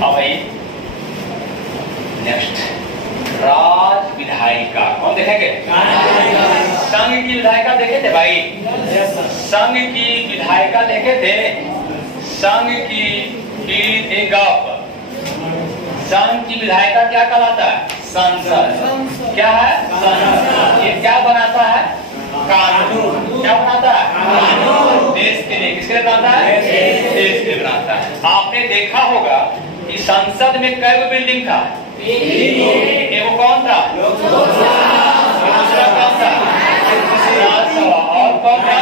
अब भाई नेक्स्ट राज विधायिका कौन देखेंगे? संघ की विधायिका देखे थे भाई? संघ की विधायिका देखे थे? संघ की संघ की विधायिका क्या कहलाता है? संसद। क्या है? संसद। ये क्या बनाता है? कानून। क्या बनाता है? कानून। देश के लिए। किसके लिए बनाता है? देश के लिए बनाता है। आपने देखा होगा कि संसद में कई बिल्डिंग था? एगो कौन था? दूसरा कौन था? राज्यसभा। और कौन था?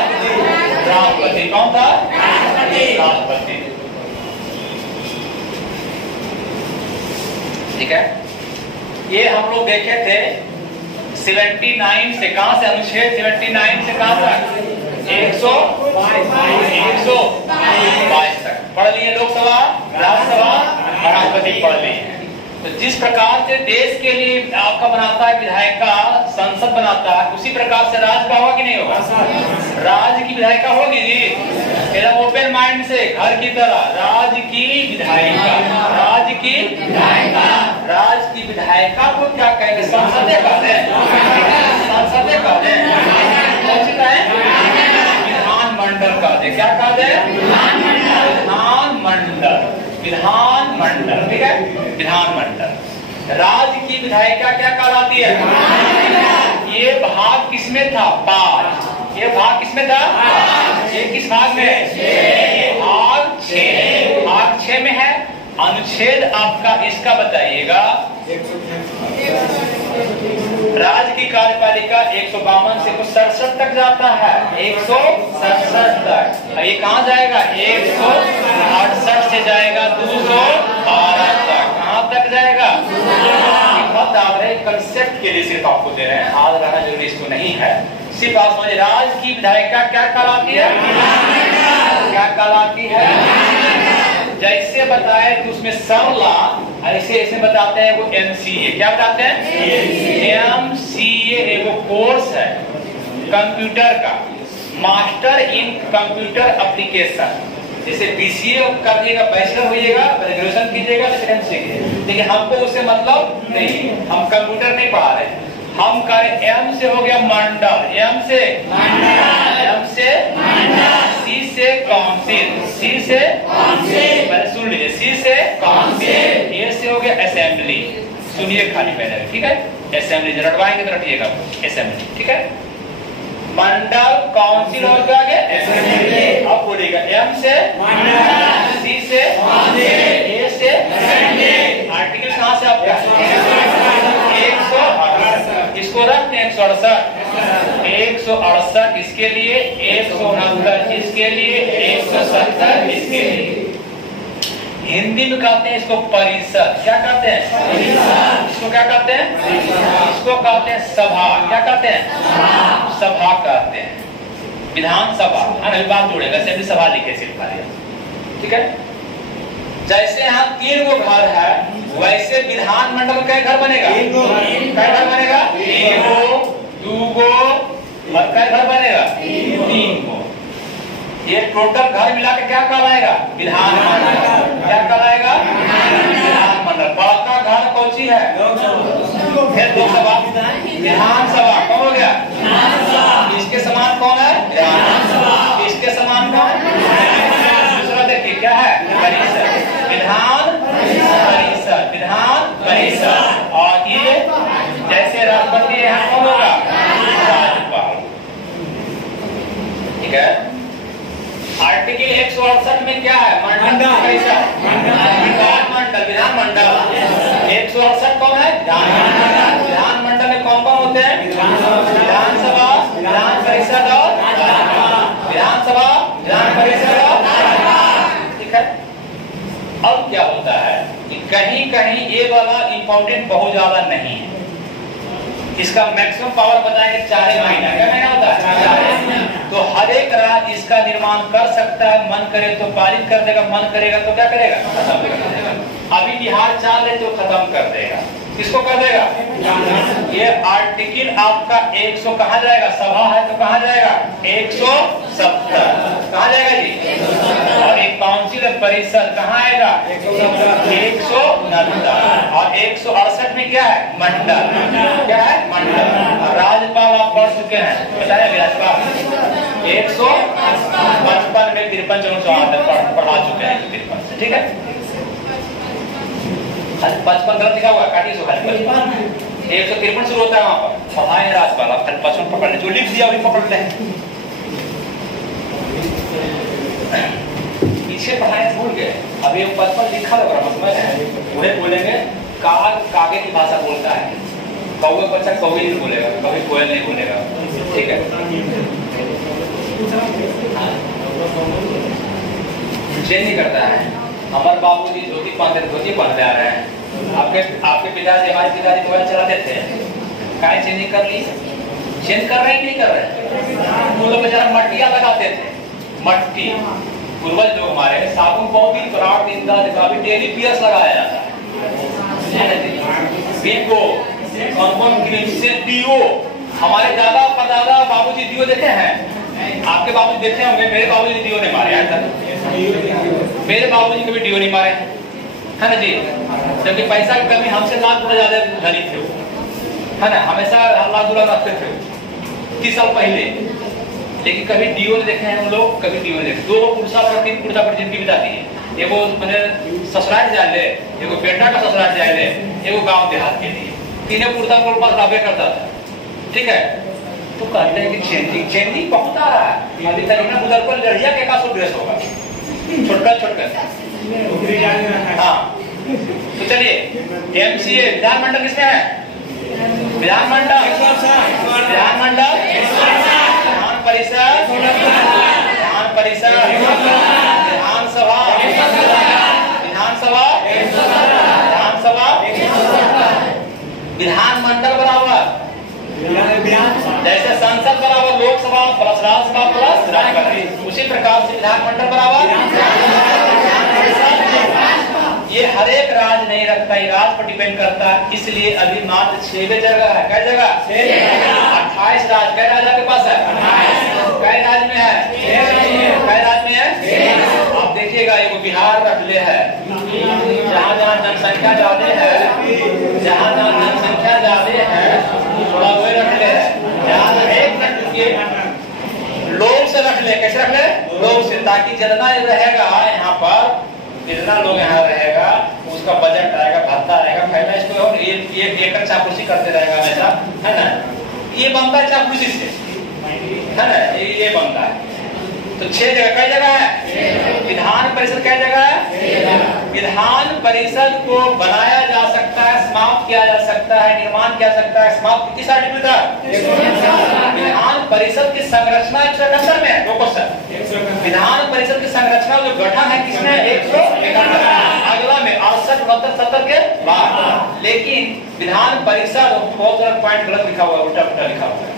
राष्ट्रपति। कौन था? राष्ट्रपति। ठीक है, ये हम लोग देखे थे 79 से। कहां से? अनुच्छेद 79 से कहां तक? 122 तक पढ़ लिए। लोकसभा, राज्यसभा, राष्ट्रपति पढ़ लिए। तो जिस प्रकार से देश के लिए आपका बनाता है विधायिका, संसद बनाता है, उसी प्रकार से राज्य का होगा कि नहीं होगा? राज्य की विधायिका होगी जी। एकदम ओपन माइंड से, घर की तरह। राज्य की विधायिका, राज्य की विधायिका। राज्य की विधायिका को क्या कहेंगे? संसदीय कह दें, संसदीय कह दें, विधानमंडल कह दें। क्या कह दें? विधानमंडल, विधानमंडल। ठीक है, विधानमंडल। राज्य की विधायिका क्या कहलाती है? ये भाग किसमें था? 5। ये भाग किसमें था? ये किस भाग में है? भाग 6। भाग 6 में है। अनुच्छेद आपका इसका बताइएगा। राज्य की कार्यपालिका 152 से 167 तक जाता है। 167 तक। अब ये कहाँ जाएगा? 168 से जाएगा 212 तक। कहाँ तक जाएगा? कंसेप्ट के लिए सिर्फ आपको दे रहे हैं, याद रहना जरूरी इसको नहीं है। सिर्फ आप समझे। राज्य की विधायिका क्या कहलाती है? क्या कहलाती है? जैसे बताए कि उसमें सरला, ऐसे ऐसे बताते हैं वो MCA। क्या बताते हैं? MCA एगो कोर्स है कंप्यूटर का, मास्टर इन कंप्यूटर एप्लीकेशन। जैसे BCA कर दिएगा, बैचलर होइएगा, ग्रेजुएशन कीजिएगा, MCA। लेकिन हमको उससे मतलब नहीं, हम कंप्यूटर नहीं पढ़ा रहे। हम करें M से हो गया मंडल, M से C से काउंसिल, C से पहले सुन लीजिए, C से काउंसिल, A से हो गया असेंबली। सुनिए खाली पहले, ठीक है? असेंबली रटवाएंगे तो रटिएगा असेंबली। ठीक है, मंडल, काउंसिल और क्या आगे? असेंबली। अब बोलिएगा M से C से A से असेंबली। आर्टिकल कहाँ से आपका? 168। इसको रखते हैं 168 इसके लिए, 169 इसके लिए, 170 इसके लिए। हिंदी में कहते हैं इसको परिषद। क्या कहते हैं? परिषद। इसको क्या कहते हैं? इसको कहते हैं सभा। क्या कहते हैं? सभा कहते हैं। विधानसभा, अभी बात जोड़ेगा, असेंबली सभा लिखे सिर्फ खाली। ठीक है, जैसे यहाँ 3 गो घर है, वैसे विधानमंडल का घर बनेगा। क्या घर बनेगा? 1 गो, 2 गो और क्या घर बनेगा? 3 गो। ये टोटल घर मिला के क्या कहलाएगा? विधानमंडल। क्या कहलाएगा? विधानमंडल। बड़ा घर कौन सी है? फिर लोकसभा, विधानसभा। कौन हो गया? इसके समान कौन है? विधानसभा। इसके समान कौन? दूसरा देखिए क्या है? परिषद। विधान परिषद, विधान परिषद। और ये जैसे राष्ट्रपति यहाँ कौन होगा? राज्यपाल। ठीक है, आर्टिकल 168 में क्या है? मंडल परिषद, विधानमंडल, विधानमंडल। 168 कौन है? विधानमंडल। विधानमंडल में कौन कौन होते हैं? विधानसभा, विधान परिषद और विधानसभा, विधान परिषद और। ठीक है, अब क्या होता है कि कहीं कहीं ये वाला इंपॉर्टेंट बहुत ज्यादा नहीं है। इसका मैक्सिमम पावर बताएंगे 4 महीना। क्या महीना होता है? तो हर एक राज्य इसका निर्माण कर सकता है, मन करे तो पारित कर देगा, मन करेगा तो क्या करेगा? खत्म कर देगा। अभी बिहार चाह ले तो खत्म कर देगा। किसको कर देगा? ये आर्टिकल आपका 100 कहाँ जाएगा? सभा है तो कहाँ जाएगा? 170 कहाँ जाएगा जी? और एक काउंसिल परिषद कहाँ आएगा? 190 और 168 में क्या है? मंडल। क्या है? मंडल। राज्यपाल आप पढ़ चुके हैं, बताया राज्यपाल 155 में 53 पढ़ा चुके हैं 53 से, ठीक है। 55 गलत लिखा हुआ, काटिए सो खाली 153 शुरू होता है वहां पर। पढ़ाए राज्यपाल आप खाली 55 पकड़ ले, जो लिख दिया अभी पकड़ ले। पीछे पढ़ाए भूल गए, अभी 55 लिखा लग रहा समझ है। उन्हें बोलेंगे काग कागे की भाषा बोलता है, कौवे बच्चा कौवे नहीं बोलेगा, कभी कोयल नहीं बोलेगा, ठीक है। चेंज नहीं करता है। हमारे बाबूजी धोती पहनते आ रहे हैं, आपके पिताजी हमारे पिताजी मोबाइल चलाते थे, काय चेंजिंग कर ली? चेंज कर रहे हैं कि नहीं कर रहे? वो लोग बेचारा मट्टियां लगाते थे, मट्टी। पूर्वज लोग हमारे साबुन बहुत दिन 8 दिन 10 दिन अभी डेली पियर्स लगाया जाता है। कौन क्रीम से डीओ, हमारे दादा परदादा बाबूजी डीओ देखे हैं? आपके बाबूजी देखे होंगे, मेरे बाबूजी डीओ नहीं मारे आज तक। मेरे बाबूजी कभी डीओ नहीं मारे, है ना जी। जबकि पैसा की कमी, हमसे लाख गुना ज्यादा धनी थे, है ना। हमेशा लाख गुना रखते थे 30 साल पहले, लेकिन कभी डीओ नहीं देखे हैं हम लोग, कभी डीओ नहीं देखे। 2 पुरुषा पर 3 पुरुषा पर जिंदगी बिताती है। एगो मैंने ससुराल जाए ले, एगो बेटा का ससुराल जाए ले, एगो गांव देहात के लिए, तीनों पुरुषा को पास लाभे करता था, ठीक है। तो कहते हैं कि चेंजिंग बहुत आ रहा है। अभी तक ना उधर पर लड़िया के का ड्रेस होगा, छोटका हाँ। तो चलिए, एमसीए विधानमंडल किसमें है? विधानमंडल, विधानमंडल, विधान परिषद, विधानसभा, विधानमंडल बराबर जैसे संसद बराबर लोकसभा प्लस राज्यसभा प्लस राज्यपति, उसी प्रकार से विधानमंडल बराबर। ये हर एक राज्य नहीं रखता, ये राज्य पर डिपेंड करता है। इसलिए अभी मात्र 6 जगह है। कै जगह? 28 राज्य। कै राज्य के पास है? कै राज्य में है? कै राज्य में है? आप देखिएगा, एगो बिहार रख ले है, जहाँ जहाँ जनसंख्या ज्यादा है, जहाँ जहाँ जनसंख्या ज्यादा है थोड़ा वही रख ले है। एक मिनट रुकिए, लोग से रख ले। कैसे रख ले? लोग से, ताकि जितना रहेगा यहाँ पर, जितना लोग यहाँ रहेगा उसका बजट आएगा, भत्ता आएगा, पहले इसको ये एकड़ चापलूसी करते रहेगा हमेशा, है ना। ये बनता है चापलूसी से, है ना, ये बनता है। तो 6 जगह। कई जगह है? विधान परिषद कै जगह है? विधान परिषद को बनाया जा सकता है, समाप्त किया जा सकता है, निर्माण किया जा सकता है, समाप्त किस आर्टिकल का? विधान परिषद की संरचना 171 में है। 2 क्वेश्चन। विधान परिषद की संरचना जो गठन है किसमें? 171। अगला में 68 69 70 के बाद। लेकिन विधान परिषद बहुत सारा पॉइंट गलत लिखा हुआ है, उल्टा पुल्टा लिखा हुआ है,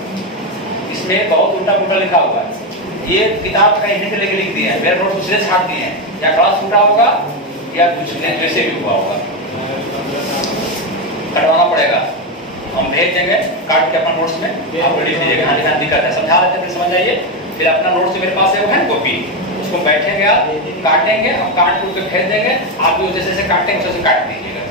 इसमें बहुत उल्टा पुल्टा लिखा हुआ है। ये किताब का हिंट लेके लिख दिए हैं, मेरे नोट दूसरे छाट दिए हैं, या क्लास छूटा होगा या कुछ जैसे भी हुआ होगा, कटवाना पड़ेगा। हम भेज देंगे काट के अपना नोट्स में, आप रेडी कीजिएगा। हाँ लिखा दिक्कत है, समझा देते फिर समझ जाइए। फिर अपना नोट्स मेरे पास है कॉपी, उसको बैठेंगे आप, काटेंगे, हम काट के भेज देंगे। आप भी जैसे जैसे काटेंगे वैसे काट दीजिएगा।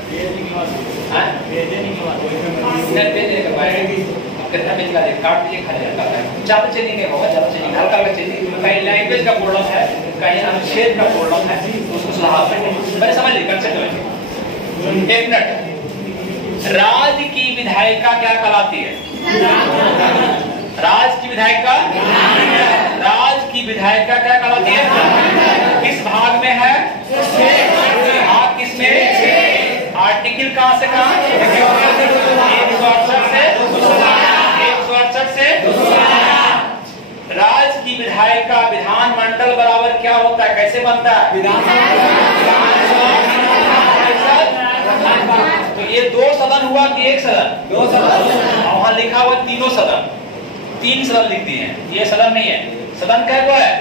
कितना पेज का काट दीजिए, खाली हल्का है, ज्यादा चेंजिंग नहीं होगा, ज्यादा चेंजिंग हल्का हल्का चेंजिंग। कहीं लैंग्वेज का प्रॉब्लम है, कहीं अनुच्छेद का प्रॉब्लम है, उसको सुधार करेंगे। मैंने समझ ली कंसेप्ट में। 1 मिनट। राज्य की विधायिका क्या कहलाती है? राज्य की विधायिका, राज्य की विधायिका क्या कहलाती है? किस भाग में है? भाग किसमें? आर्टिकल कहां से कहां? 168 से। राज्य की विधायिका विधानमंडल बराबर क्या होता है? कैसे बनता है? तो ये 2 सदन हुआ कि 1 सदन? 2 सदन। वहां लिखा हुआ 3 सदन, 3 सदन लिख दिए हैं, ये सदन नहीं है। सदन क्या है?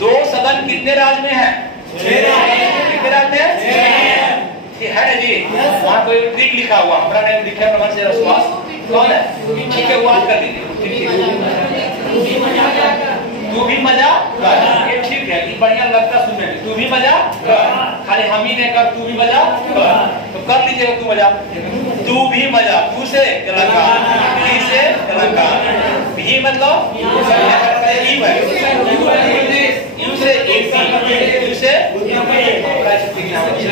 2 सदन कितने राज्य में है? 6 राज्य। कितने राज्य में? है ना जी, वहाँ कोई ट्रिक लिखा हुआ, हमारा नाम लिखा है, नमन से विश्वास कौन है? ठीक है, वो आज कर लीजिए। तू भी मजा कर, ये ठीक है, ये बढ़िया लगता सुनने में। तू भी मजा कर, खाली हम ही ने कर, तू भी मजा कर, तो कर लीजिएगा तू मजा। तू भी मजा, तू से तेलंगाना, भी से तेलंगाना, भी मतलब यू से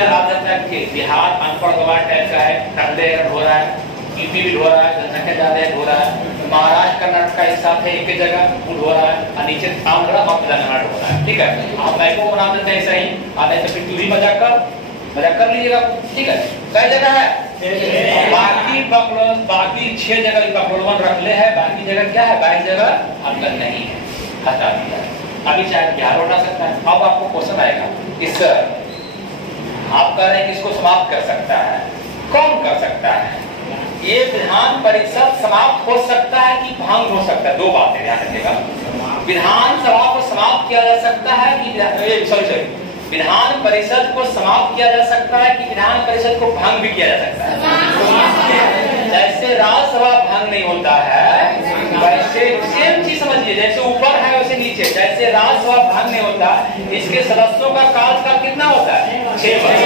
आप जानते हैं कि बिहार अनपढ़ गवार टाइप का है, ठंडे हो रहा है, यूपी भी हो रहा है, जनसंख्या ज्यादा हो रहा है, महाराष्ट्र कर्नाटक का एक साथ है, एक ही जगह फूड हो रहा है, और नीचे आंध्र और तमिलनाडु हो रहा है। ठीक है, आप बैको बना देते हैं ऐसा ही, आप ऐसे फिर तू भी मजाक कर लीजिएगा। ठीक है, कई जगह है, बाकी 6 जगह बकलोल रख ले है, बाकी जगह क्या है, 22 जगह आपका नहीं है, हटा दिया है। अभी चाहे बिहार उठा सकता है। अब आपको क्वेश्चन आएगा कि सर आप कह रहे हैं कि इसको समाप्त कर सकता है, कौन कर सकता है? ये विधान परिषद समाप्त हो सकता है कि भंग हो सकता है? दो बातें ध्यान रखिएगा, विधानसभा को समाप्त किया जा सकता है कि विधान परिषद को समाप्त किया जा सकता है कि विधान परिषद को भंग भी किया जा सकता है। जैसे राज्यसभा भंग नहीं होता है, वैसे सेम चीज समझिए, जैसे ऊपर है वैसे नीचे। जैसे राज्यसभा भंग नहीं होता, इसके सदस्यों का कार्यकाल कितना होता है? 6 वर्ष।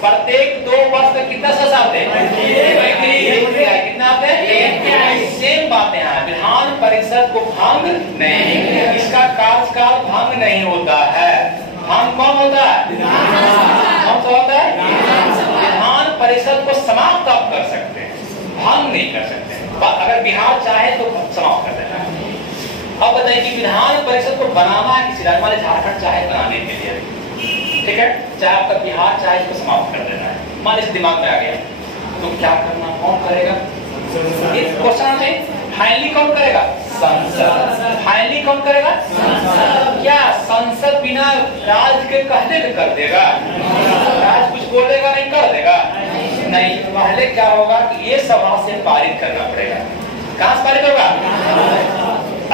प्रत्येक 2 वर्ष का कितना सदस्य आते हैं? कितना आते हैं? सेम बातें हैं, विधान परिषद को भंग नहीं, इसका कार्यकाल भंग नहीं होता है। भंग कौन होता है? कौन सा होता है? विधान परिषद को समाप्त आप कर सकते हैं, भंग नहीं कर सकते। अगर बिहार चाहे तो समाप्त कर देना है। अब बताइए कि विधान परिषद को बनाना है किसी राज्य, मान झारखंड चाहे बनाने के लिए, ठीक है, चाहे आपका बिहार चाहे इसको समाप्त कर देना है, मान इस दिमाग में आ गया, तो क्या करना, कौन करेगा? क्वेश्चन है, फाइनली कौन करेगा? संसद। फाइनली कौन करेगा? क्या संसद बिना राज्य के कहने के कर देगा? राज्य कुछ बोलेगा नहीं, कर देगा नहीं। पहले क्या होगा कि ये सभा से पारित करना पड़ेगा। कहां से पारित होगा?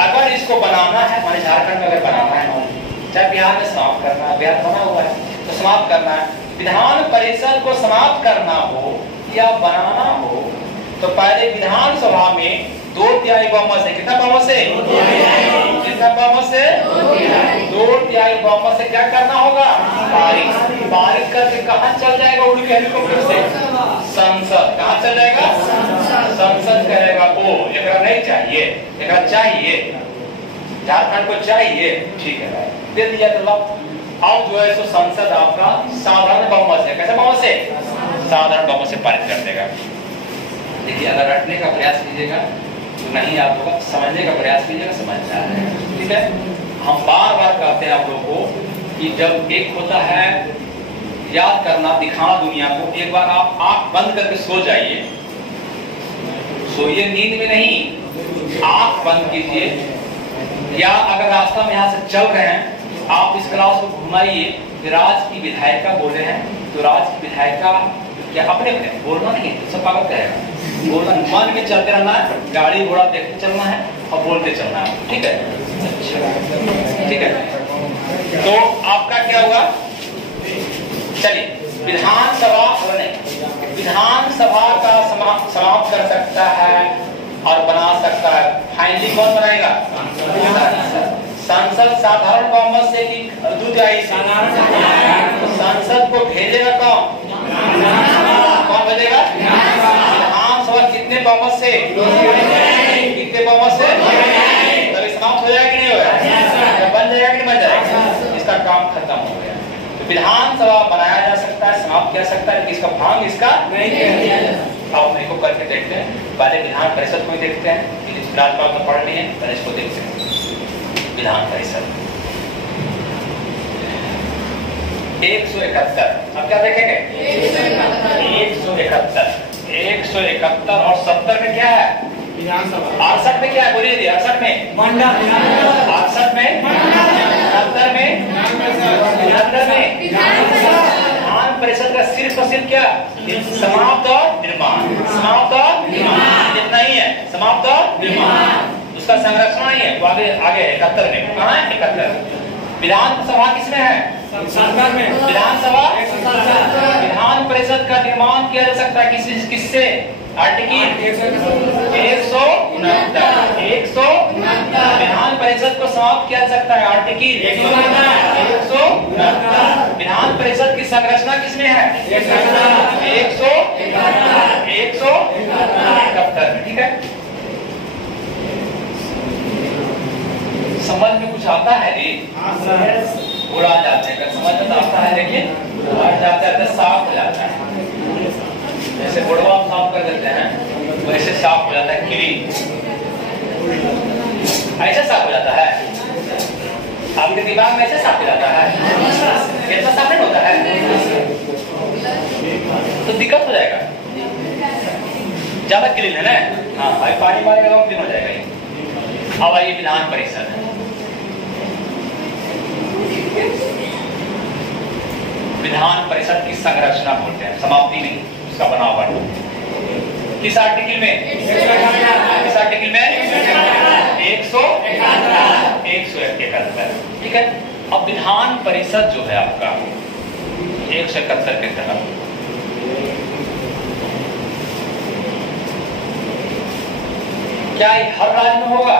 अगर इसको बनाना है, मान झारखंड में अगर बनाना है, चाहे बिहार में समाप्त करना है, बिहार बना हुआ है तो समाप्त करना है, विधान परिषद को समाप्त करना हो या बनाना हो, तो पहले विधानसभा में 2/3 बहुमत से, कितना बहुमत से? कितना बहुमत से? 2/3 बहुमत से क्या करना होगा? पारित करके कहां चल जाएगा? उड़ के हेलीकॉप्टर से संसद। कहां चल जाएगा? संसद करेगा वो एकरा नहीं चाहिए, एकरा चाहिए, झारखंड को चाहिए, ठीक है दे दिया। तो अब जो है सो संसद आपका साधारण बहुमत से, कैसे बहुमत से? साधारण बहुमत से पारित कर देगा। देखिए, अगर रटने का प्रयास कीजिएगा तो नहीं, आप लोग समझने का प्रयास कीजिएगा, समझ जाएगा। ठीक है, हम बार बार कहते हैं आप लोगों को कि जब एक होता है याद करना, दिखाना दुनिया को, एक बार आप आंख बंद करके सो जाइए, सोइए नींद में नहीं, आंख बंद कीजिए, या अगर रास्ता में यहाँ से चल रहे हैं आप इस क्लास को घुमाइए कि राज की विधायिका बोले हैं, तो राज की विधायिका क्या अपने बोलना नहीं, सब पागल कहेगा, बोलना मन में चलते रहना है, गाड़ी घोड़ा देखते चलना है और बोलते चलना है। ठीक है, ठीक है, तो आपका क्या हुआ? चलिए, विधानसभा का समाप्त कर सकता है और बना सकता है। फाइनली कौन बनाएगा? संसद साधारण बहुमत से कि 2/3 से? संसद को भेजेगा कौन? कौन भेजेगा? विधानसभा कितने बहुमत से? कितने बहुमत से? तभी समाप्त हो जाएगा कि नहीं होगा? बन जाएगा कि नहीं बन जाएगा? इसका काम खत्म हो गया। तो विधानसभा बनाया जा सकता है, समाप्त किया सकता है, इसका भांग इसका नहीं किया जा सकता। आप इसको करके देखते हैं, पहले विधान परिषद को देखते हैं, राज्यपाल में पढ़ लिए, पहले इसको देखते हैं। विधान परिषद 171, अब क्या देखेंगे? 171 और 70 में क्या है? विधानसभा। 68 में क्या है? बोलिए जी, 68 में मंडल, 68 में 70 में विधान परिषद का सिर्फ और सिर्फ क्या? समाप्त और निर्माण, समाप्त और निर्माण, इतना ही है, समाप्त और निर्माण, उसका संरक्षण नहीं है। तो आगे 71 में कहाँ है? 71 विधानसभा किसमें है? विधानसभा विधान परिषद का निर्माण किया जा सकता है किससे? आर्टिकल 169 विधान परिषद को समाप्त किया जा सकता है आर्टिकल 169 विधान परिषद की संरचना किसमें है? 171 में। ठीक है, समझ में कुछ आता है जी? उड़ा जाते हैं, समझ में आता है लेकिन उड़ जाता है तो साफ हो जाता है। जैसे बुढ़वा साफ कर देते हैं वैसे साफ हो जाता है, क्लीन ऐसे साफ हो जाता है। आपके दिमाग में ऐसे साफ हो जाता है, कितना साफ नहीं होता है तो दिक्कत हो जाएगा, ज्यादा क्लीन है ना। हाँ भाई, पानी मारेगा तो क्लीन हो जाएगा। अब आइए विधान परिषद। विधान परिषद की संरचना बोलते हैं, समाप्ति नहीं, उसका बनावट। किस आर्टिकल में? किस आर्टिकल में? 171। ठीक है, अब विधान परिषद जो है आपका 171 के तहत क्या हर राज्य में होगा?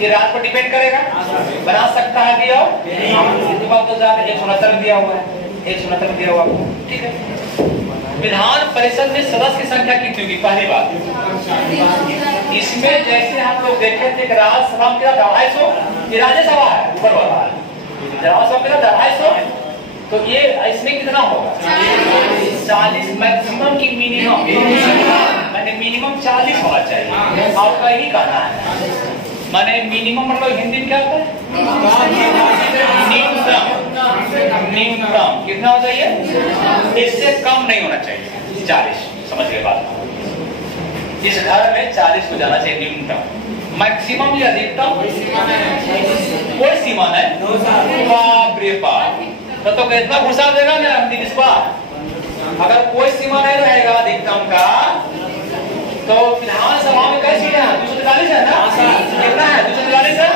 ये राज्य पर डिपेंड करेगा, बना सकता है दिया बात तो ज्यादा 169 दिया हुआ है, 169 दिया हुआ। ठीक है, विधान परिषद में सदस्य की संख्या कितनी होगी? पहली बात, इसमें जैसे हम लोग देखे थे कि राज्यसभा में 250, ये राज्यसभा है ऊपर वाला, राज्यसभा में 250, तो ये इसमें कितना होगा? 40 मैक्सिमम की मिनिमम, मैंने मिनिमम 40 होना चाहिए। आपका ही कहना है, माने मिनिमम मतलब हिंदी में क्या होता है? न्यूनतम। न्यूनतम कितना हो चाहिए? इससे कम नहीं होना चाहिए, 40। समझ गए बात? इस घर में 40 हो जाना चाहिए न्यूनतम। मैक्सिमम या अधिकतम कोई सीमा नहीं। बाप रे बाप, तो कितना घुसा देगा ना इस बार? अगर कोई सीमा नहीं रहेगा अधिकतम का तो विधानसभा में कैसी है? 243 है ना? कितना है? 243 है,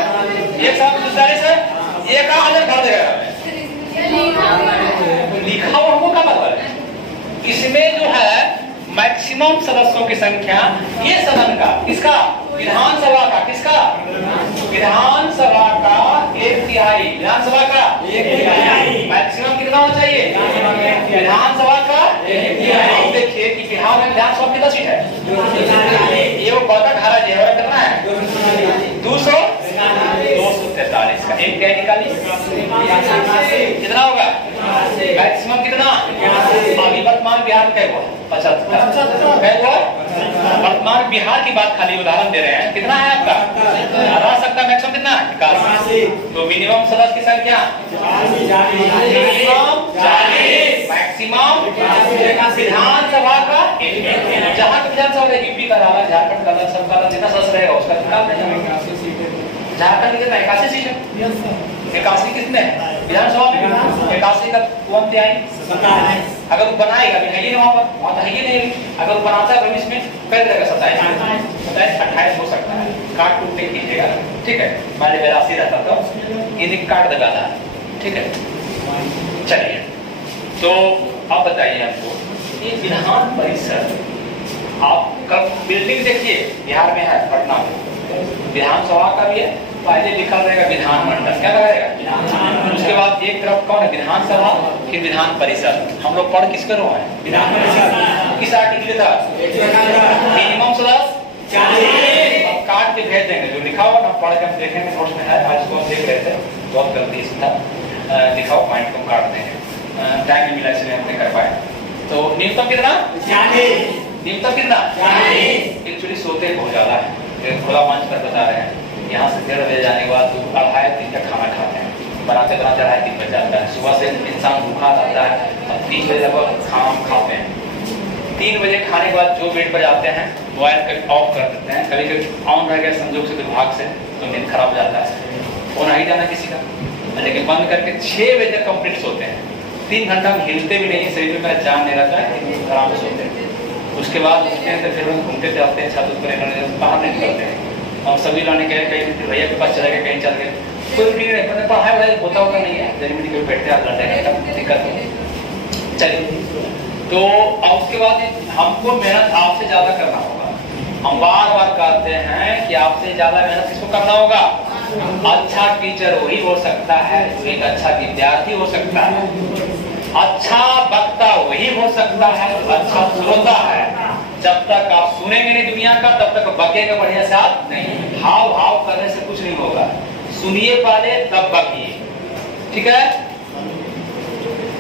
एक साथ 243 है, एक हजार भर देगा। लिखा हुआ हमको क्या मतलब है? इसमें जो है मैक्सिमम सदस्यों की संख्या, ये सदन का, किसका? विधानसभा का। किसका? विधानसभा का 1/3। विधानसभा का 1/3 मैक्सिमम कितना होना चाहिए? विधानसभा का 1/3। देखिए कि बिहार में विधानसभा कितना सीट है? ये वो बड़ा धारा जो है कितना है? 243 का 1/3 निकालिए, कितना होगा? मैक्सिमम कितना? अभी वर्तमान बिहार में 75। वर्तमान बिहार की बात खाली उदाहरण दे रहे हैं। कितना है आपका? रह सकता मैक्सिमम कितना? 81। तो मिनिमम सदस्य की संख्या मिनिमम 40, मैक्सिमम विधानसभा का 1/3। जहाँ विधानसभा यूपी का अलग, झारखंड का अलग, सबका अलग, जितना सदस्य रहेगा उसका निकाल देंगे। झारखंड में कितना? 81 सीट है। 81 किसमें? विधानसभा में 81 का 1/3। अगर वो बनाएगा अभी है ही वहाँ पर, वहाँ तो है ही नहीं। अगर वो बनाता है भविष्य में कर देगा 27, 28 हो सकता है। काट कूट के कीजिएगा, ठीक है? पहले 82 रहता तो ये काट देगा था, ठीक है? चलिए, तो अब बताइए हमको ये विधान परिषद, आप कब बिल्डिंग देखिए बिहार में है, पटना में विधानसभा का भी है, पहले लिखा रहेगा विधानमंडल, क्या रहेगा? उसके बाद एक तरफ कौन है? विधानसभा, फिर विधान परिषद। हम लोग पढ़ किसके रहे हैं? विधान परिषद। किस आर्टिकल था? मिनिमम सदस्य 40। अब काट के भेज देंगे, जो लिखा हुआ ना पढ़ के हम देखेंगे, नोट्स में है। आज को हम देख रहे थे, बहुत गलती था, लिखा हुआ पॉइंट को काट देंगे, टाइम नहीं मिला इसलिए हमने कर पाए। तो न्यूनतम कितना? 40। न्यूनतम कितना? 40। एक्चुअली सोते बहुत ज्यादा है, खुला मंच पर बता रहे हैं। यहाँ से 1:30 बजे जाने के बाद 2-2:30 तक खाना खाते हैं, बनाते बनाते 2:30 बज जाता है। सुबह से इंसान भूखा रहता है, अब 3 बजे लगभग खाना खाते हैं। 3 बजे खाने के बाद जो बेड पर जाते हैं मोबाइल ऑफ कर देते हैं। कभी कभी ऑन रह गया संजोग से दुर्भाग्य से तो नींद खराब हो जाता है, वो नहीं जाना किसी का, लेकिन बंद करके 6 बजे तक कंप्लीट सोते हैं। 3 घंटा हम हिलते भी नहीं, शरीर में जान नहीं रहता है, आराम से सोते हैं। उसके बाद उठते हैं तो फिर घूमते जाते हैं, छत पर बाहर नहीं निकलते हैं। हम सभी लोगों ने कहीं भैया के पास चले गए, कहीं चल गए, कोई नहीं रहे, मैंने पढ़ाई वढ़ाई होता होता नहीं है, जरी में कोई बैठते आप लड़ते रहता, दिक्कत नहीं। चलिए, तो अब उसके बाद हमको मेहनत आपसे ज्यादा करना होगा। हम बार बार कहते हैं कि आपसे ज्यादा मेहनत किसको करना होगा? अच्छा टीचर वही हो सकता है जो एक अच्छा विद्यार्थी हो सकता है, अच्छा वक्ता वही हो सकता है जो अच्छा श्रोता है। जब तक आप सुनेंगे नहीं दुनिया का, तब तक बकेंगे बढ़िया साथ नहीं। हाव हाव करने से कुछ नहीं होगा, सुनिए पहले तब बकिए, ठीक है?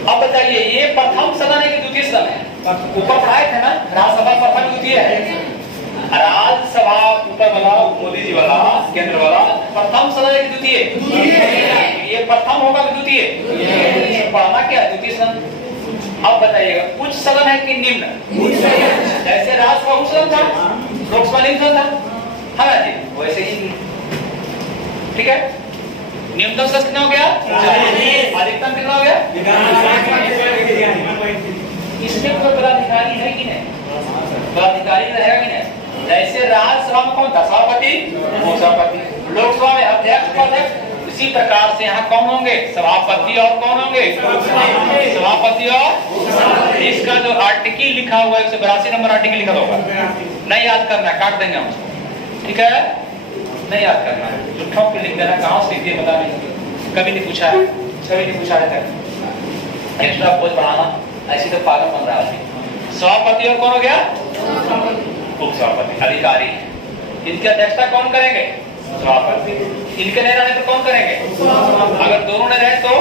अब बताइए, ये प्रथम सदन है कि द्वितीय सदन है? ऊपर पढ़ाए थे ना, राज्यसभा प्रथम द्वितीय है, राज्यसभा ऊपर वाला मोदी जी वाला केंद्र वाला प्रथम सदन है कि द्वितीय? ये प्रथम होगा कि द्वितीय? पढ़ना क्या है? द्वितीय सदन। अब बताइएगा, उच्च सदन है कि निम्न? जैसे राज्यसभा उच्च सदन था, लोकसभा निम्न सदन था, है ना जी? वैसे ही, ठीक है? न्यूनतम सदस्य कितना हो गया? अधिकतम कितना हो गया? इसमें कोई पदाधिकारी है कि नहीं? पदाधिकारी रहेगा कि नहीं? जैसे राज्यसभा में कौन था? सभापति, उपसभापति। लोकसभा में अध्यक्ष, उपाध्यक्ष। इसी प्रकार से यहाँ कौन होंगे? सभापति और कौन होंगे? सभापति और इसका जो आर्टिकल लिखा हुआ है 182 नंबर आर्टिकल लिखा होगा, नहीं याद करना, काट देंगे हम उसको, ठीक है? नहीं याद करना है, झूठों पे लिख देना, कहाँ से लिख दिए पता नहीं, कभी नहीं पूछा है, कभी नहीं पूछा है। एक्स्ट्रा बोझ बढ़ाना, ऐसी तो पागल बन रहा है। सभापति और कौन हो गया? उपसभापति, अधिकारी। इनकी अध्यक्षता कौन करेंगे? सभापति। इनके नहीं रहने तो कौन करेंगे? अगर दोनों ने रहे तो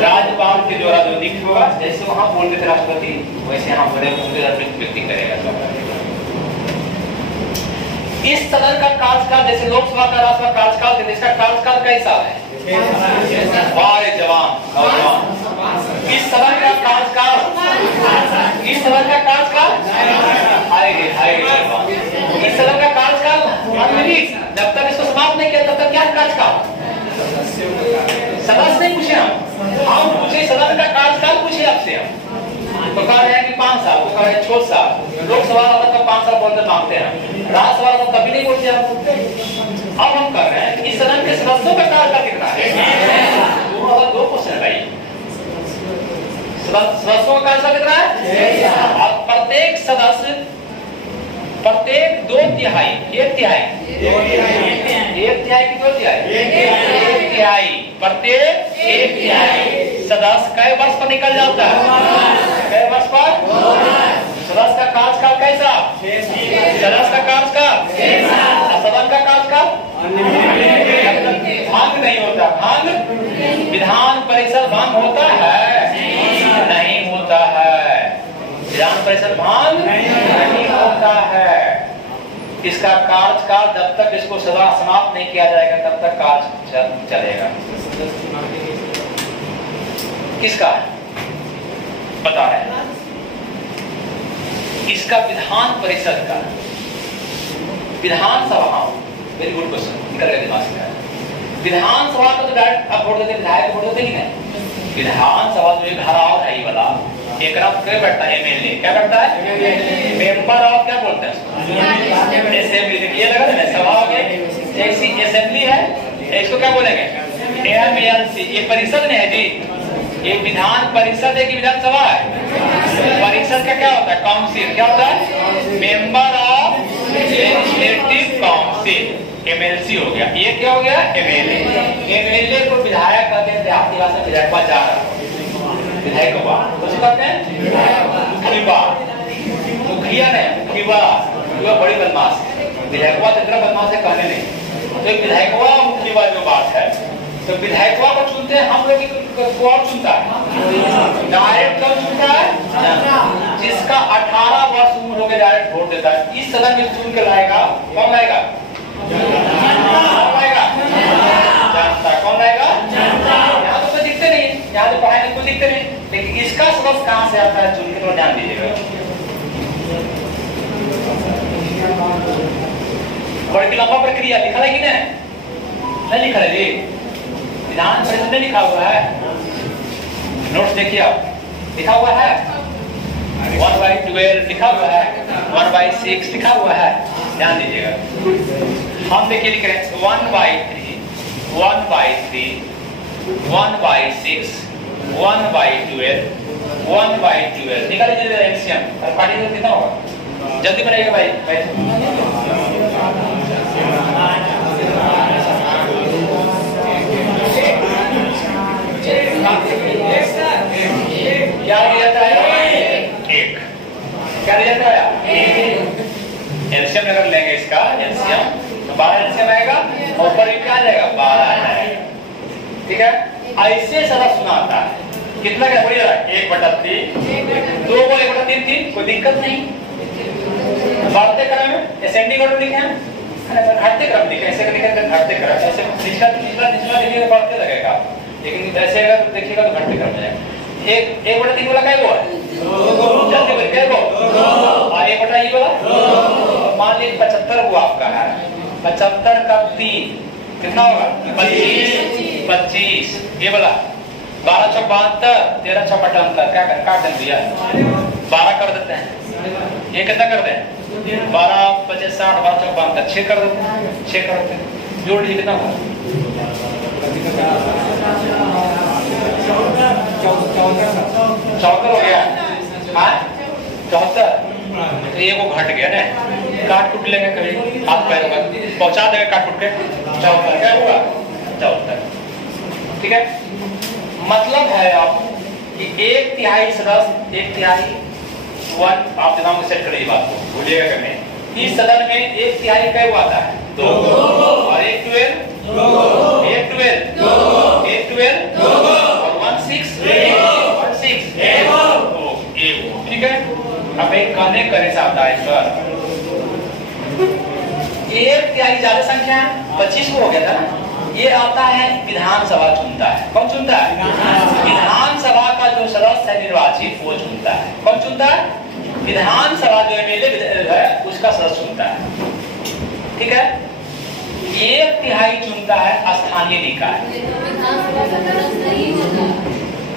राज्यपाल के द्वारा जो नियुक्त होगा, जैसे वहां बोलते थे राष्ट्रपति, वैसे यहाँ बड़े व्यक्ति करेगा। इस सदन का कार्यकाल, जैसे लोकसभा का राज्यसभा कार्यकाल, इसका कार्यकाल कैसा है? वाह जवान नौजवान। इस सदन का कार्यकाल, इस सदन का कार्यकाल इस सदन का कार्यकाल जब तक इसको समाप्त नहीं किया तब तक क्या कार्यकाल? सदस्य नहीं पूछे हम पूछे सदन का कार्यकाल पूछे आपसे हम, तो कह रहे हैं कि 5 साल, तो कह रहे हैं 6 साल। लोकसभा वाला तो 5 साल बोलते मांगते हैं, राज्यसभा वाला तो कभी नहीं बोलते हम। अब हम कर रहे हैं इस सदन के सदस्यों का कार्यकाल कितना है? 2 क्वेश्चन भाई, सदस्यों का कार्यकाल कितना है? और प्रत्येक सदस्य, प्रत्येक 2 तिहाई, 1 तिहाई, 1 तिहाई की 2 तिहाई, 1 तिहाई, प्रत्येक 1 तिहाई सदस्य कई वर्ष पर निकल जाता है? कई वर्ष पर? सदस्य का कार्यकाल कैसा? सदस्य का कार्यकाल, सदन का कार्यकाल भांग नहीं होता। भांग विधान परिषद भांग होता है? नहीं होता है। विधान परिषद भांग नहीं होता है। इसका कार्यकाल जब तक इसको सदा समाप्त नहीं किया जाएगा तब तक कार्य चलेगा। किसका पता है? इसका विधान परिषद का, विधानसभा, वेरी गुड क्वेश्चन, निकल गया दिमाग से। विधानसभा का तो डायरेक्ट अब वोट देते, विधायक वोट देते ही नहीं। विधानसभा जो एक घराव है ये वाला, एक क्या बैठता है? एमएलए। क्या बैठता है? मेंबर ऑफ, क्या बोलते हैं? असेंबली। ये लगा ना, सभा हो गई, जैसी असेंबली है इसको क्या बोलेंगे? एमएलसी। ये परिषद नहीं है जी, ये विधान परिषद है कि विधानसभा है? परिषद का क्या होता है? काउंसिल। क्या होता है? Member of legislative council, MLC हो गया। ये क्या हो गया? एमएलए। एमएलए को विधायक कहते हैं, देहाती भाषा में विधायक जा रहा है, विधायक कहते हैं मुखिया नहीं, मुखिया बड़ी बदमाश है। विधायकवा जितना बदमाश है कहने नहीं। तो विधायकवा मुखिया जो बात है, तो विधायकवा को चुनते हैं हम लोग, कौन चुनता है? डायरेक्ट कौन चुनता है? जिसका 18 वर्ष उम्र हो गए डायरेक्ट वोट देता है। इस सदन में चुन के लाएगा कौन? लाएगा जनता। कौन लाएगा? यहाँ तो कोई दिखते नहीं, यहाँ तो पढ़ाई में कोई दिखते नहीं, लेकिन इसका सदस्य कहाँ से आता है चुन के, तो ध्यान दीजिएगा। बड़ी लंबा प्रक्रिया लिखा है कि नहीं लिखा है जी? विधान परिषद में लिखा हुआ है, नोट्स देखिए आप, लिखा हुआ है 1/12 लिखा हुआ है, 1/6 लिखा हुआ है, ध्यान दीजिएगा। हम देखिए लिख रहे हैं 1/3, 1/3, 1/6, 1/12, 1/12। निकालिए जल्दी एलसीएम और काटिए तो कितना होगा? जल्दी बनाइएगा भाई। क्या रिजल्ट आया? 1। क्या रिजल्ट आया? एलसीएम अगर लेंगे इसका एलसीएम तो 12 एलसीएम आएगा और ऊपर क्या आ जाएगा? 12 आ जाएगा। ठीक है, ऐसे सदा सुना आता है। कितना क्या बढ़िया? 1/3, 2 को 1/3, 3 कोई दिक्कत नहीं। बढ़ते क्रम में असेंडिंग ऑर्डर लिखे हैं, घटते क्रम लिखे, ऐसे लिखे घटते क्रम, ऐसे निचला देखिएगा बढ़ते लगेगा, लेकिन ऐसे अगर देखिएगा तो घटते क्रम जाएगा। 1/3 वाला क्या हुआ? जल्दी बोल क्या हुआ? और 1/3 वाला मान लीजिए 75 हुआ आपका है, 75 का 3 कितना होगा? 25। ये वाला 12 चौक 72, 13 चौक 78, क्या कर काट दें भैया? 12 कर देते हैं। ये कितना कर दें? 12 25 60, 12 चौक 72, 6 कर देते हैं। 6 कर देते हैं, जोड़ लीजिए कितना होगा? 74 हो गया। हाँ 74, तो ये वो घट गया ना, काट कुट लेंगे कभी हाथ पैर पहुंचा देंगे काट कुट के 74 क्या होगा? 74। ठीक है, मतलब है आप कि 1/3 सदस्य, 1/3 1 आप दिमाग में सेट करिए बात को, भूलिएगा करने। इस सदन में 1/3 क्या आता है? 2 और 1/12, 1/12 और 1/6, 1/6 ठीक है। अब एक कहने करे साहब है इस पर 1/3 ज्यादा संख्या 25 को हो गया था ना। ये आता है विधानसभा चुनता है। कौन चुनता है? विधानसभा का जो सदस्य है निर्वाचित वो चुनता है। कौन चुनता है? विधानसभा जो एमएलए है उसका सदस्य चुनता है। ठीक है, 1/3 चुनता है स्थानीय निकाय।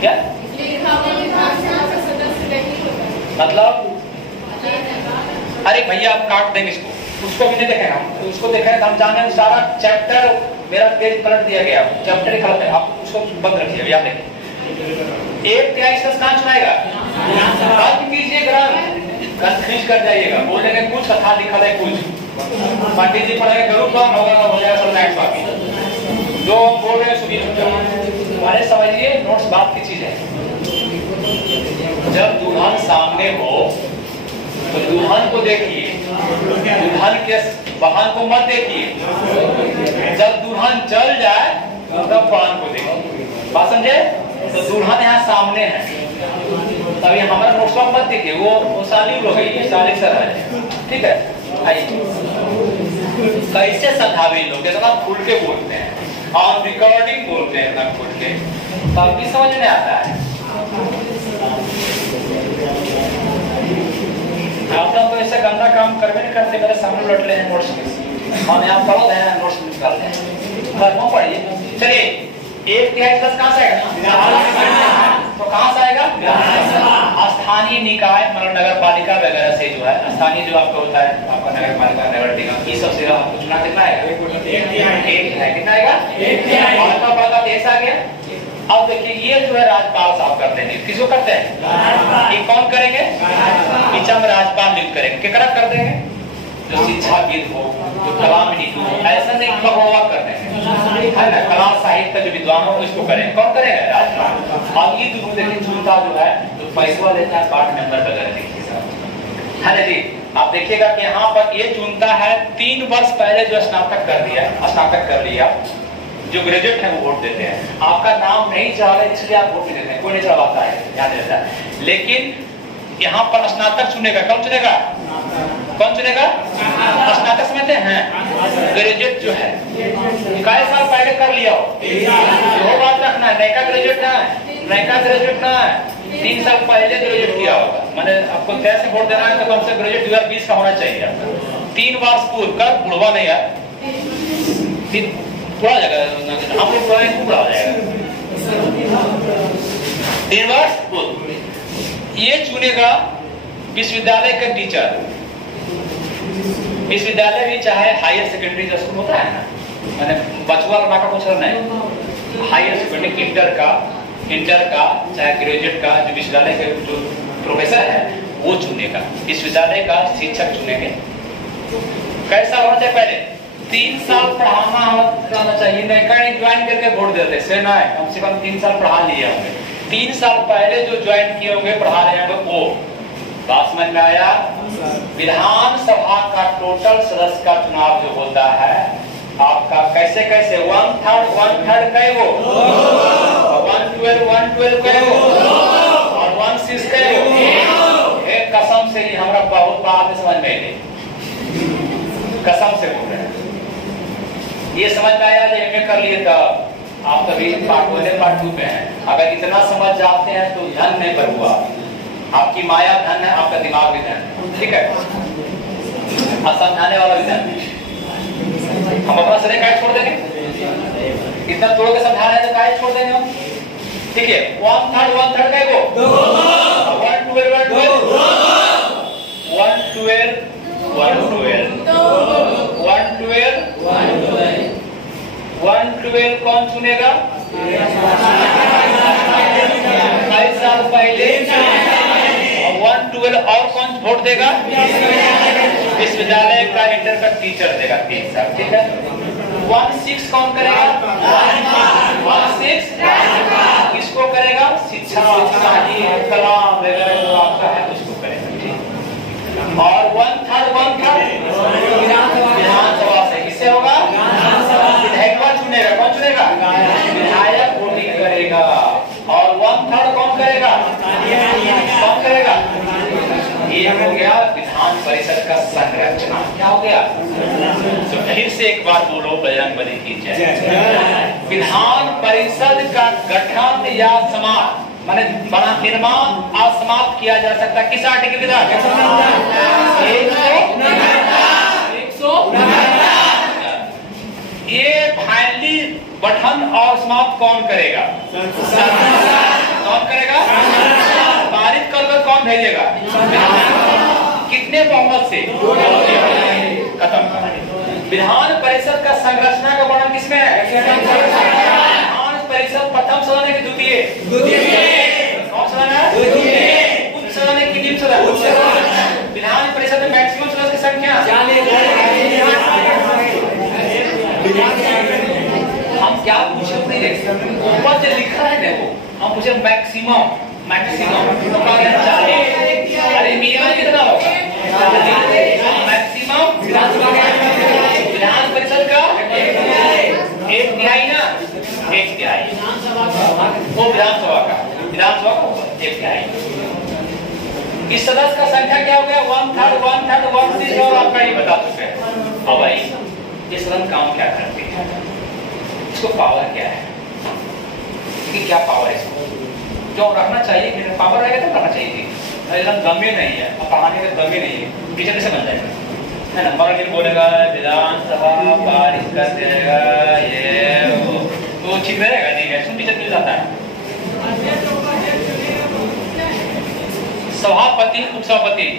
क्या मतलब? अरे भैया आप काट देंगे इसको, उसको भी नहीं देखेंगे हम, उसको देखेंगे हम जाने सारा चैप्टर मेरा पेज पलट दिया गया, चैप्टर ही खत्म है, आप उसको बंद रखिए। याद देखिए 1/3 कहाँ चुनाएगा? बंद कीजिए ग्रंथ, खींच कर जाइएगा, बोलेंगे कुछ कथा लिखा है कुछ, पंडित जी पढ़ेंगे गरुड़ कौन होगा हो जाएगा सब लाइन बाकी जो बोल रहे हैं सुनिए। हमारे समझिए नोट्स बात की चीज है। जब दुल्हन सामने हो तो दुल्हन को देखिए, दुल्हन के बहन को मत देखिए। जब दुल्हन चल जाए तब बहन को देखिए। बात समझे? तो दुल्हन यहाँ सामने है, तभी हमारा नोट्स मत देखिए, वो साली लोग है, साली सर है। ठीक है, आइए कैसे समझावे लोग, इतना खुल के बोलते हैं, ऑन रिकॉर्डिंग बोलते हैं इतना खुल के, तब भी समझ में आता है। आप लोग तो ऐसा गंदा काम करवे नहीं करते, मेरे सामने लौट ले हैं नोट्स में, हम यहाँ पढ़ रहे हैं नोट्स निकाल रहे हैं। घर पढ़िए। चलिए 1/3 कहाँ से आएगा? तो कहाँ से आएगा? स्थानीय निकाय मतलब नगर पालिका वगैरह से जो है स्थानीय जो आपका होता है आपका नगर पालिका नगर निगम ये सबसे आपको चुना कितना आएगा? 1/3 कितना आएगा? 1/3 आ गया। अब देखिए ये जो है राज्यपाल साहब करते हैं, किसको करते हैं? ये कौन करेंगे? नीचा में राज्यपाल नियुक्त करेंगे। कितना कर देंगे? जो शिक्षाविद हो, जो कला में निपुण हो, ऐसा नहीं भगवा कर देंगे, है ना? कला साहित्य जो विद्वान हो इसको करेंगे। कौन करेगा? राज्यपाल। अब ये दोनों देखिए चुनता जो है जो पैसा लेता है वार्ड मेंबर वगैरह देखिए है ना जी। आप देखिएगा कि यहाँ पर ये चुनता है 3 वर्ष पहले जो स्नातक कर लिया जो ग्रेजुएट है वो वोट देते हैं। आपका नाम नहीं चढ़ा इसलिए आप वोट नहीं देते हैं, कोई नहीं चढ़वाता है, याद रहता है। लेकिन यहाँ पर स्नातक चुनेगा। कौन चुनेगा? कौन चुनेगा? स्नातक समझते हैं? ग्रेजुएट जो है कई साल पहले कर लिया हो, वो बात रखना है। नैका ग्रेजुएट ना है, 3 साल पहले ग्रेजुएट किया होगा। मैंने आपको तय से वोट देना है तो कम से ग्रेजुएट 2020 का होना चाहिए आपका। 3 वर्ष पूर्व का बुढ़वा नहीं है, बुढ़ा जाएगा हम लोग बुढ़ा हो जाएगा। 3 वर्ष पूर्व ये चुनेगा विश्वविद्यालय का टीचर। विश्वविद्यालय भी चाहे हायर सेकेंडरी जो स्कूल होता है ना, मैंने बचुआ लगा का कुछ नहीं, हायर सेकेंडरी इंटर का चाहे ग्रेजुएट का जो विश्वविद्यालय के जो प्रोफेसर है वो चुनेगा, विश्वविद्यालय का शिक्षक चुनेंगे। कैसा होना चाहिए? पहले 3 साल पढ़ाना चाहिए, नहीं कहीं ज्वाइन करके वोट देते से ना है, कम से कम 3 साल पढ़ा लिए होंगे। 3 साल पहले जो ज्वाइन किए होंगे पढ़ा रहे होंगे वो बात समझ में आया। विधानसभा का टोटल सदस्य का चुनाव जो होता है आपका कैसे 1/3 कई वो 112 कई वो और 1/6 कई वो। एक कसम से ही हमारा बहुत बात समझ में नहीं, कसम से बोल रहे हैं। ये समझ में आया जो एमए कर लिए तब आप तभी पार्ट 2 में हैं। अगर इतना समझ जाते हैं तो धन नहीं पर हुआ, आपकी माया धन है, आपका दिमाग भी धन है, ठीक है, समझाने वाला भी धन है। हम अपना शरीर काहे छोड़ देंगे? इतना तोड़ के समझा रहे हैं तो काहे छोड़ देंगे हम? ठीक है, 1/3 का वो 112 कौन सुनेगा? 22 साल पहले 112 और कौन वोट देगा? विश्वविद्यालय का इंटर का टीचर देगा 3 साल, ठीक है। 1/6 कौन करेगा? 1/6 किसको करेगा? शिक्षा, कलाम वगैरह जो आपका है उसको करेगा, ठीक। और 1/3 विधानसभा से किससे होगा? विधायक चुनेगा, कौन चुनेगा? विधायक वोटिंग करेगा। और 1/3 कौन करेगा? कौन करेगा? ये हो गया विधान परिषद का संरचना। क्या हो गया? तो फिर से एक बार बोलो, बजरंगबली की जय। विधान परिषद का गठन या समाप्त माने बना निर्माण आज समाप्त किया जा सकता है किस आर्टिकल के तहत? 100 ये फाइनली गठन और समाप्त कौन करेगा? कौन करेगा? पारित कर कौन भेजेगा? कितने बहुमत से? खत्म। विधान परिषद का संरचना का वर्णन किसमें है? विधान परिषद प्रथम सदन है कि द्वितीय? कौन सदन है? उच्च सदन है कि निम्न सदन? विधान परिषद में मैक्सिमम सदस्य की संख्या हम क्या पूछे नहीं देखते, ऊपर जो लिखा है देखो, हम पूछे मैक्सिमम तो अरे मिनिमम कितना होगा? मैक्सिमम विधान परिषद का 1/3 ना, 1/3 वो विधानसभा का 1/3। इस सदस्य का संख्या क्या हो गया? 1/3 1/6 और आपका ये बता चुके हैं। अब भाई ये सदन काम क्या करती है? इसको पावर क्या है? कि क्या पावर है इसको? जो रखना चाहिए कि पावर रहेगा तो करना चाहिए थी, एकदम दमे नहीं है, अब पढ़ाने का दमे नहीं है, किचन से बन जाएगा, है ना। मगर फिर बोलेगा विधानसभा पारित कर देगा ये वो ठीक रहेगा नहीं है, सुन टीचर मिल जाता है। सभापति उपसभापति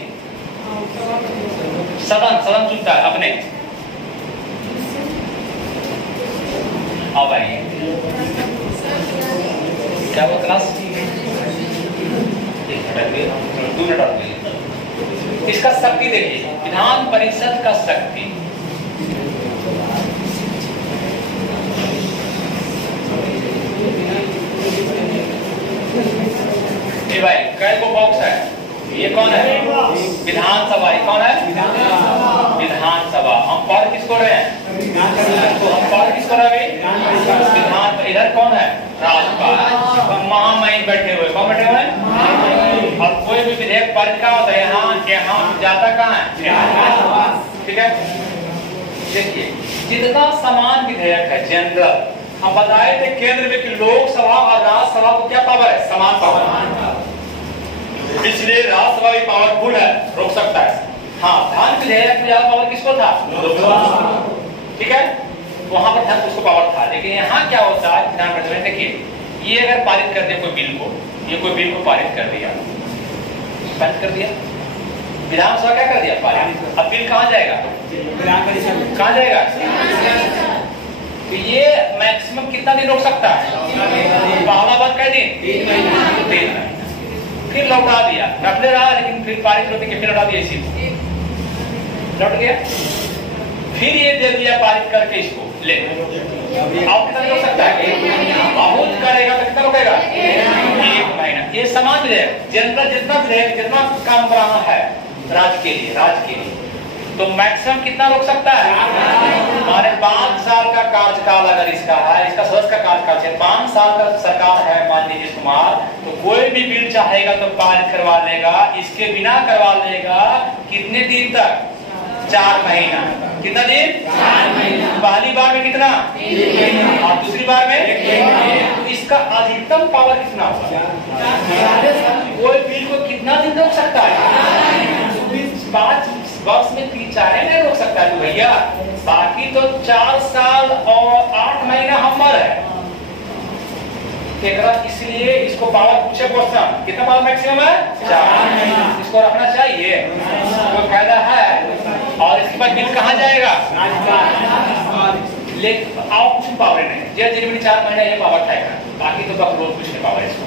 सदन चुनता है अपने। अब आइए क्या वो क्लास 2 मिनट और इसका शक्ति देखिए, विधान परिषद का शक्ति ये भाई कई को बॉक्स है, ये कौन है? विधानसभा। ये कौन है? विधानसभा। हम पढ़ किसको रहे हैं? तो हम पढ़ किसको रहे? विधान। इधर कौन है? राज्यपाल। महामहिम बैठे हुए, कौन बैठे हुए हैं? और कोई भी विधेयक पारित का होता है यहाँ जाता कहाँ है? ठीक है, देखिए जितना समान विधेयक है जनरल, हम बताए थे केंद्र में कि लोकसभा और राज्यसभा को क्या पावर है? समान पावर, इसलिए राज्यसभा भी पावरफुल है, रोक सकता है। हाँ, धन विधेयक में ज्यादा पावर किसको था? ठीक है, वहां पर धन उसको पावर था। लेकिन यहाँ क्या होता है विधान परिषद में? देखिए ये अगर पारित कर दिया कोई बिल को, ये कोई बिल को पारित कर दिया, पारित कर दिया, विधानसभा क्या कर दिया पारित। अब बिल कहाँ जाएगा, कहाँ जाएगा। तो ये मैक्सिमम कितना दिन रोक सकता है, पहला बार कै दिन, 3 महीना, फिर लौटा दिया, रखले रहा लेकिन फिर पारित होते के फिर लौटा दिया, इसी को लौट गया, फिर ये दे दिया पारित करके इसको ले। अब कितना रोक सकता है, बहुत करेगा तो कितना रोकेगा, 1 महीना। ये समान विधेयक जनरल जितना विधेयक जितना काम कराना है राज्य के लिए तो मैक्सिमम कितना रोक सकता है, हमारे 5 साल का कार्यकाल अगर इसका है, इसका सदस्य का कार्यकाल है 5 साल का सरकार है मान लीजिए कुमार, तो कोई भी बिल चाहेगा तो पारित करवा लेगा, इसके बिना करवा लेगा कितने दिन तक, 4 महीना। कितना दिन, 4 महीना। पहली बार में कितना, 1 महीना, और दूसरी बार में 1 महीना। तो इसका अधिकतम पावर कितना होगा, कोई बिल को कितना दिन रोक सकता है, 5 वर्ष में 3-4 नहीं रोक सकता है भैया, बाकी तो 4 साल और 8 महीना हमर है। इसलिए इसको पावर पूछे क्वेश्चन कितना पावर मैक्सिमम है, 4 महीना। इसको रखना चाहिए, कोई फायदा है। और इसके बाद बिल कहाँ जाएगा, लेकिन आओ कुछ पावर नहीं, जैसे 4 महीना ये पावर था, बाकी तो बकरोल कुछ नहीं पावर इसको।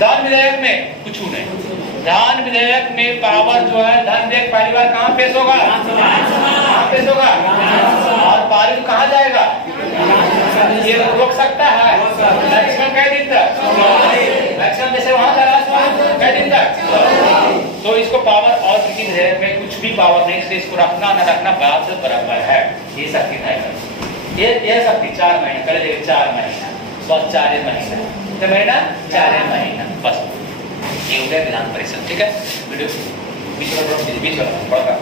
धन विधेयक में कुछ नहीं, धन विधेयक में पावर जो है, धन विधेयक पहली बार कहाँ पेश होगा, कहाँ पेश होगा, और पारित कहाँ जाएगा, ये रोक सकता है मैक्सिमम कै दिन तक, मैक्सिमम जैसे वहां का कै दिन तक। तो इसको पावर और किसी विधेयक में कुछ भी पावर नहीं, इसलिए इसको रखना न रखना बात से बराबर है। ये शक्ति था, ये शक्ति 4 महीने पहले 4 महीना, बस 4 महीना, तो महीना 4 महीना बस। ये हो गया विधान परिषद, ठीक है। वीडियो बीच में बड़ा